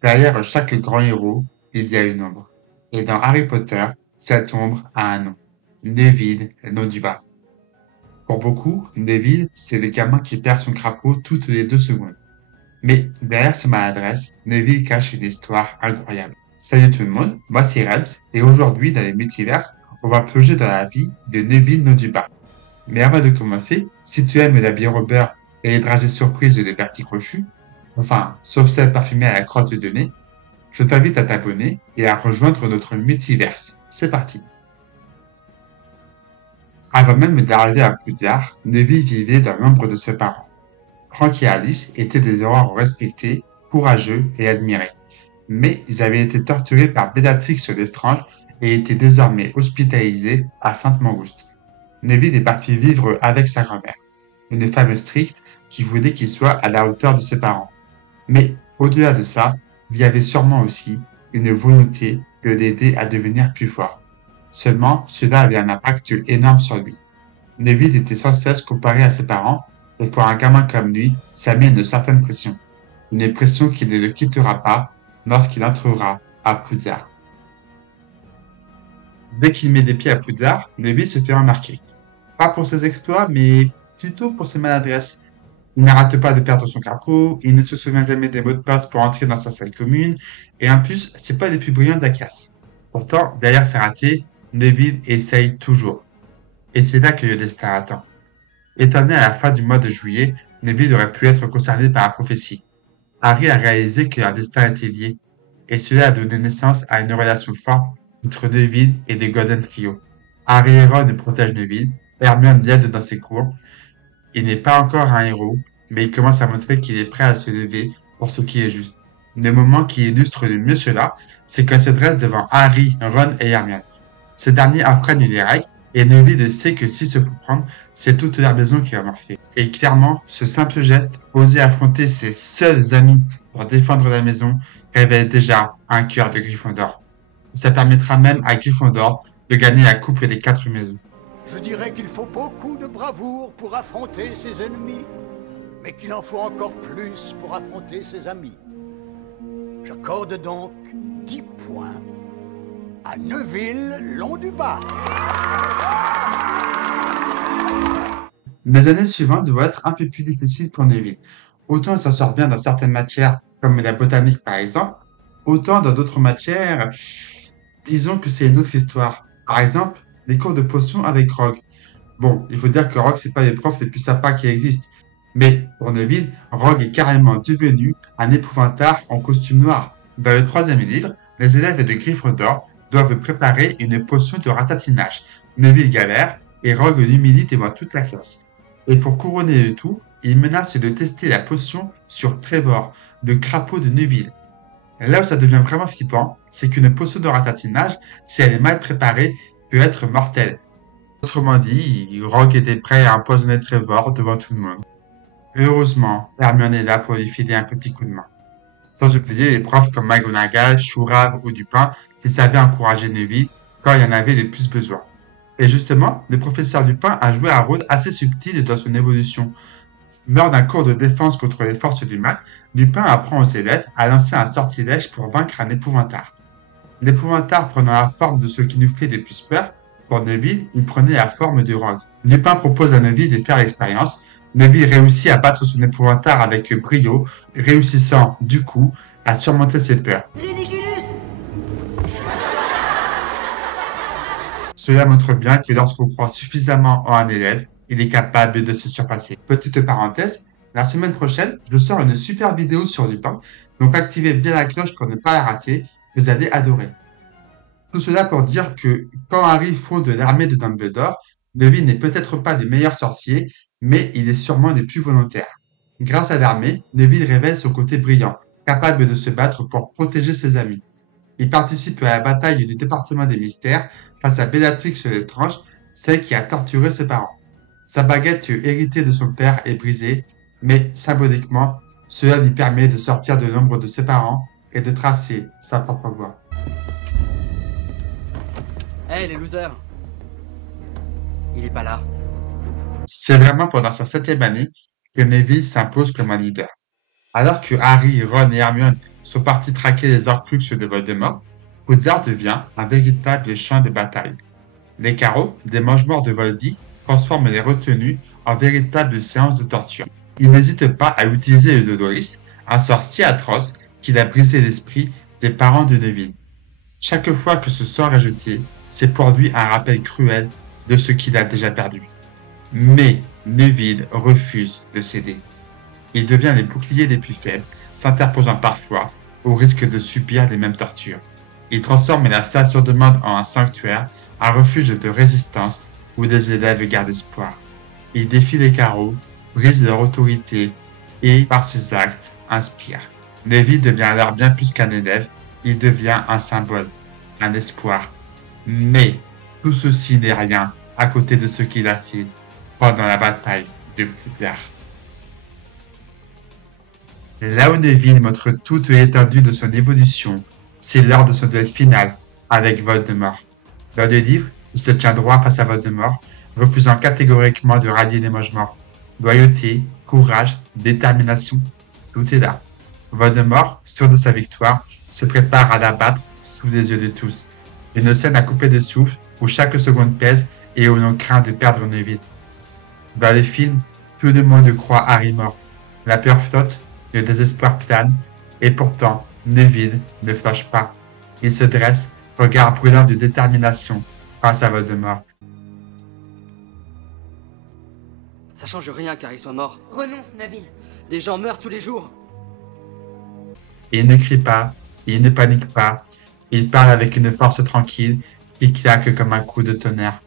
Derrière chaque grand héros, il y a une ombre. Et dans Harry Potter, cette ombre a un nom. Neville Londubat. Pour beaucoup, Neville, c'est le gamin qui perd son crapaud toutes les 2 secondes. Mais derrière sa maladresse, Neville cache une histoire incroyable. Salut tout le monde, moi c'est Rebs, et aujourd'hui dans les multiverses, on va plonger dans la vie de Neville Londubat. Mais avant de commencer, si tu aimes la bière au beurre et les dragées surprises de Bertie Crochu, enfin, sauf celle parfumée à la crotte de nez, je t'invite à t'abonner et à rejoindre notre multiverse. C'est parti. Avant même d'arriver à Poudlard, Neville vivait dans l'ombre de ses parents. Frank et Alice étaient des héros respectés, courageux et admirés. Mais ils avaient été torturés par Bellatrix Lestrange et étaient désormais hospitalisés à Sainte-Mangouste. Neville est parti vivre avec sa grand-mère, une femme stricte qui voulait qu'il soit à la hauteur de ses parents. Mais au-delà de ça, il y avait sûrement aussi une volonté de l'aider à devenir plus fort. Seulement, cela avait un impact énorme sur lui. Neville était sans cesse comparé à ses parents, et pour un gamin comme lui, ça met une certaine pression. Une pression qui ne le quittera pas lorsqu'il entrera à Poudlard. Dès qu'il met des pieds à Poudlard, Neville se fait remarquer. Pas pour ses exploits, mais plutôt pour ses maladresses. Il n'arrête pas de perdre son crapaud, il ne se souvient jamais des mots de passe pour entrer dans sa salle commune, et en plus, c'est pas les plus brillants de la classe. Pourtant, derrière ses ratés, Neville essaye toujours. Et c'est là que le destin attend. Étant né à la fin du mois de juillet, Neville aurait pu être concerné par la prophétie. Harry a réalisé que leur destin était lié, et cela a donné naissance à une relation forte entre Neville et les Golden Trio. Harry et Ron protègent Neville, Hermione l'aide dans ses cours. Il n'est pas encore un héros, mais il commence à montrer qu'il est prêt à se lever pour ce qui est juste. Le moment qui illustre le mieux cela, c'est quand il se dresse devant Harry, Ron et Hermione. Ces derniers enfreignent les règles, et Neville sait que s'il se fait prendre, c'est toute la maison qui va morfler. Et clairement, ce simple geste, oser affronter ses seuls amis pour défendre la maison, révèle déjà un cœur de Gryffondor. Ça permettra même à Gryffondor de gagner la coupe des 4 maisons. Je dirais qu'il faut beaucoup de bravoure pour affronter ses ennemis, mais qu'il en faut encore plus pour affronter ses amis. J'accorde donc 10 points à Neville Londubat. Les années suivantes vont être un peu plus difficiles pour Neville. Autant il s'en sort bien dans certaines matières, comme la botanique par exemple, autant dans d'autres matières, disons que c'est une autre histoire. Par exemple, les cours de potions avec Rogue. Bon, il faut dire que Rogue, c'est pas les profs les plus sympas qui existent. Mais pour Neville, Rogue est carrément devenu un épouvantard en costume noir. Dans le troisième livre, les élèves de Gryffondor doivent préparer une potion de ratatinage. Neville galère et Rogue l'humilie devant toute la classe. Et pour couronner le tout, il menace de tester la potion sur Trevor, le crapaud de Neville. Là où ça devient vraiment flippant, c'est qu'une potion de ratatinage, si elle est mal préparée, peut être mortelle. Autrement dit, Rogue était prêt à empoisonner Trevor devant tout le monde. Heureusement, Hermione est là pour lui filer un petit coup de main. Sans oublier les profs comme McGonagall, Chourave ou Dupin qui savaient encourager Neville quand il y en avait le plus besoin. Et justement, le professeur Dupin a joué un rôle assez subtil dans son évolution. Lors d'un cours de défense contre les forces du mal, Dupin apprend aux élèves à lancer un sortilège pour vaincre un épouvantard. L'épouvantard prenant la forme de ce qui nous fait le plus peur, pour Neville, il prenait la forme de Rogue. Lupin propose à Neville de faire l'expérience. Neville réussit à battre son épouvantard avec brio, réussissant, du coup, à surmonter ses peurs. Ridiculus! Cela montre bien que lorsqu'on croit suffisamment en un élève, il est capable de se surpasser. Petite parenthèse, la semaine prochaine, je sors une super vidéo sur Lupin, donc activez bien la cloche pour ne pas la rater, vous allez adorer. Tout cela pour dire que quand Harry fonde l'armée de Dumbledore, Neville n'est peut-être pas le meilleur sorcier, mais il est sûrement le plus volontaire. Grâce à l'armée, Neville révèle son côté brillant, capable de se battre pour protéger ses amis. Il participe à la bataille du département des mystères face à Bellatrix Lestrange, celle qui a torturé ses parents. Sa baguette héritée de son père est brisée, mais symboliquement, cela lui permet de sortir de l'ombre de ses parents et de tracer sa propre voie. Hey les losers! Il est pas là. C'est vraiment pendant sa 7e année que Neville s'impose comme un leader. Alors que Harry, Ron et Hermione sont partis traquer les Horcruxes de Voldemort, Poudlard devient un véritable champ de bataille. Les carreaux des mange-morts de Voldy transforment les retenus en véritables séances de torture. Il n'hésite pas à utiliser le Dodoris, un sort si atroce qu'il a brisé l'esprit des parents de Neville. Chaque fois que ce sort est jeté, c'est pour lui un rappel cruel de ce qu'il a déjà perdu. Mais Neville refuse de céder. Il devient le bouclier des plus faibles, s'interposant parfois au risque de subir les mêmes tortures. Il transforme la salle sur demande en un sanctuaire, un refuge de résistance où des élèves gardent espoir. Il défie les carreaux, brise leur autorité et, par ses actes, inspire. Neville devient alors bien plus qu'un élève, il devient un symbole, un espoir. Mais tout ceci n'est rien à côté de ce qu'il a fait pendant la bataille de Poudlard. Là où Neville montre toute l'étendue de son évolution, c'est lors de son duel final avec Voldemort. Dans le livre, il se tient droit face à Voldemort, refusant catégoriquement de rallier les mange-morts. Loyauté, courage, détermination, tout est là. Voldemort, sûr de sa victoire, se prépare à l'abattre sous les yeux de tous. Une scène à couper de souffle où chaque seconde pèse et où l'on craint de perdre Neville. Dans les films, tout le monde croit Harry mort. La peur flotte, le désespoir plane, et pourtant, Neville ne flanche pas. Il se dresse, regard brûlant de détermination face à Voldemort. Ça change rien qu'Harry soit mort. Renonce, Neville. Des gens meurent tous les jours. Il ne crie pas, il ne panique pas, il parle avec une force tranquille qui claque comme un coup de tonnerre.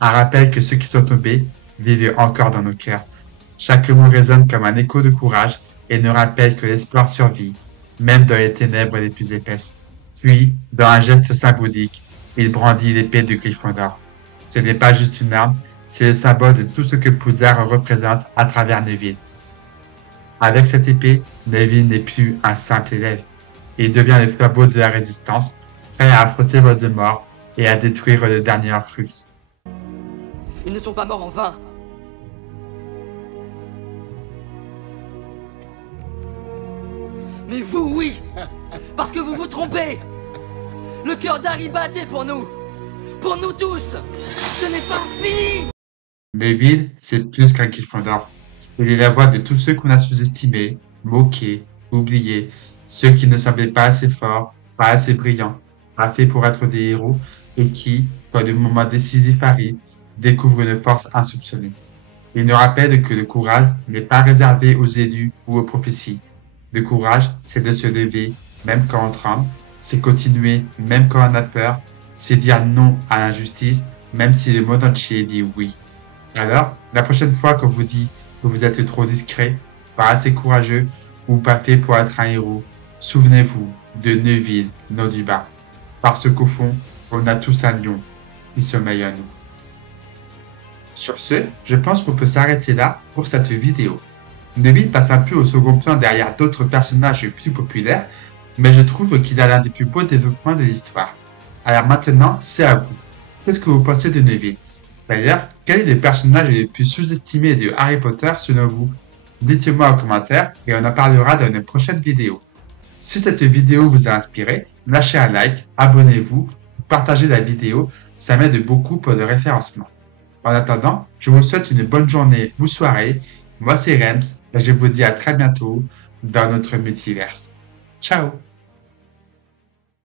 Un rappel que ceux qui sont tombés vivent encore dans nos cœurs. Chaque mot résonne comme un écho de courage et nous rappelle que l'espoir survit, même dans les ténèbres les plus épaisses. Puis, dans un geste symbolique, il brandit l'épée de Gryffondor. Ce n'est pas juste une arme, c'est le symbole de tout ce que Poudlard représente à travers Neville. Avec cette épée, Neville n'est plus un simple élève. Il devient le flambeau de la résistance, prêt à affronter Voldemort et à détruire le dernier Horcrux. Ils ne sont pas morts en vain. Mais vous, oui. Parce que vous vous trompez. Le cœur d'Harry battait pour nous. Pour nous tous. Ce n'est pas fini. Neville, c'est plus qu'un Gryffondor. Il est la voix de tous ceux qu'on a sous-estimés, moqués, oubliés, ceux qui ne semblaient pas assez forts, pas assez brillants, pas faits pour être des héros, et qui, quand le moment décisif arrive, découvrent une force insoupçonnée. Il nous rappelle que le courage n'est pas réservé aux élus ou aux prophéties. Le courage, c'est de se lever, même quand on tremble, c'est continuer, même quand on a peur, c'est dire non à l'injustice, même si le monde entier dit oui. Alors, la prochaine fois qu'on vous dit que vous êtes trop discret, pas assez courageux ou pas fait pour être un héros, souvenez-vous de Neville Londubat. Parce qu'au fond, on a tous un lion qui sommeille en nous. Sur ce, je pense qu'on peut s'arrêter là pour cette vidéo. Neville passe un peu au second plan derrière d'autres personnages plus populaires, mais je trouve qu'il a l'un des plus beaux développements de l'histoire. Alors maintenant, c'est à vous. Qu'est-ce que vous pensez de Neville? D'ailleurs, quel est le personnage le plus sous-estimé de Harry Potter selon vous? Dites-moi en commentaire et on en parlera dans une prochaine vidéo. Si cette vidéo vous a inspiré, lâchez un like, abonnez-vous, partagez la vidéo, ça m'aide beaucoup pour le référencement. En attendant, je vous souhaite une bonne journée ou soirée. Moi c'est Rems et je vous dis à très bientôt dans notre multiverse. Ciao!